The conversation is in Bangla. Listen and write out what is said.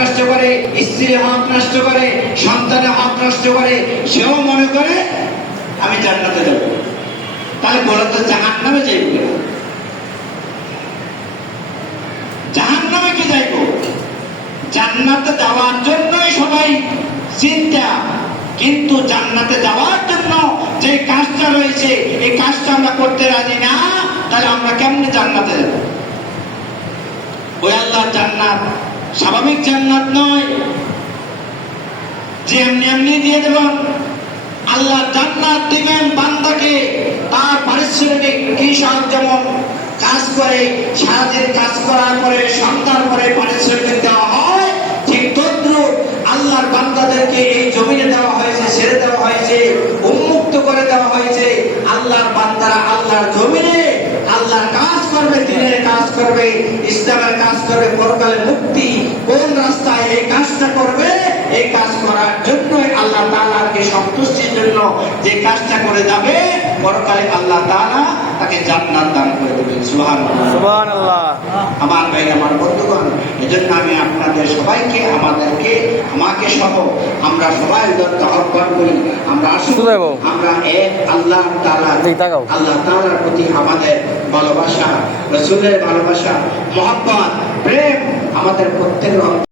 নষ্ট করে, স্ত্রীর হক নষ্ট করে, সন্তানের হক নষ্ট করে, সেও মনে করে আমি জান্নাতে যাব। তাহলে বলো তো জাহান্নামে যাইব না? জাহান্নামে কি যাইব? জান্নাতে যাওয়ার জন্যই সবাই চিন্তা, কিন্তু জান্নাতে যাওয়ার জন্য যে কাজটা রয়েছে এই কাজটা আমরা করতে রাজি না, তাহলে আমরা কেমনে জান্নাতে যাব? ওই আল্লাহর জান্নাত স্বাভাবিক জান্নাত নয় যে এমনি এমনি দিয়ে দেবেন। আল্লাহর জান্নাত দিবেন বান্দাকে তার পারিশ্রমিক। কৃষক যেমন কাজ করে, সারাদিন কাজ করার পরে সন্ধ্যার পরে পারিশ্রমিক দেওয়া হয়, ঠিক তদ্রুপ আল্লাহর বান্দাদেরকে এই জমিনে দেওয়া হয়েছে, ছেড়ে দেওয়া হয়েছে, উন্মুক্ত করে দেওয়া হয়েছে। আল্লাহর বান্দারা আল্লাহর জমিনে আল্লাহর কাজ করবে, দিনের কাজ করবে, ইসলামের কাজ করবে, পরকালে মুক্তি কোন রাস্তায় এই কাজটা করবে, এই কাজ করার জন্যই আল্লাহ তাআলাকে সন্তুষ্টির জন্য যে কাজটা করে যাবে, পরকালে আল্লাহ তাআলা তাকে জান্নাত দান করে দেবেন। সুবহানাল্লাহ, সুবহানাল্লাহ। আমার ভাই, আমার বন্ধুগণ, এজন্য আমি আপনাদের সবাইকে, আমাকে সহ আমরা সবাই উদাত্ত আহ্বান করি, আমরা আসুন, আমরা এক আল্লাহ তাআলার প্রতি আমাদের ভালোবাসা, রাসূলের ভালোবাসা, মহব্বত, প্রেম আমাদের প্রত্যেকের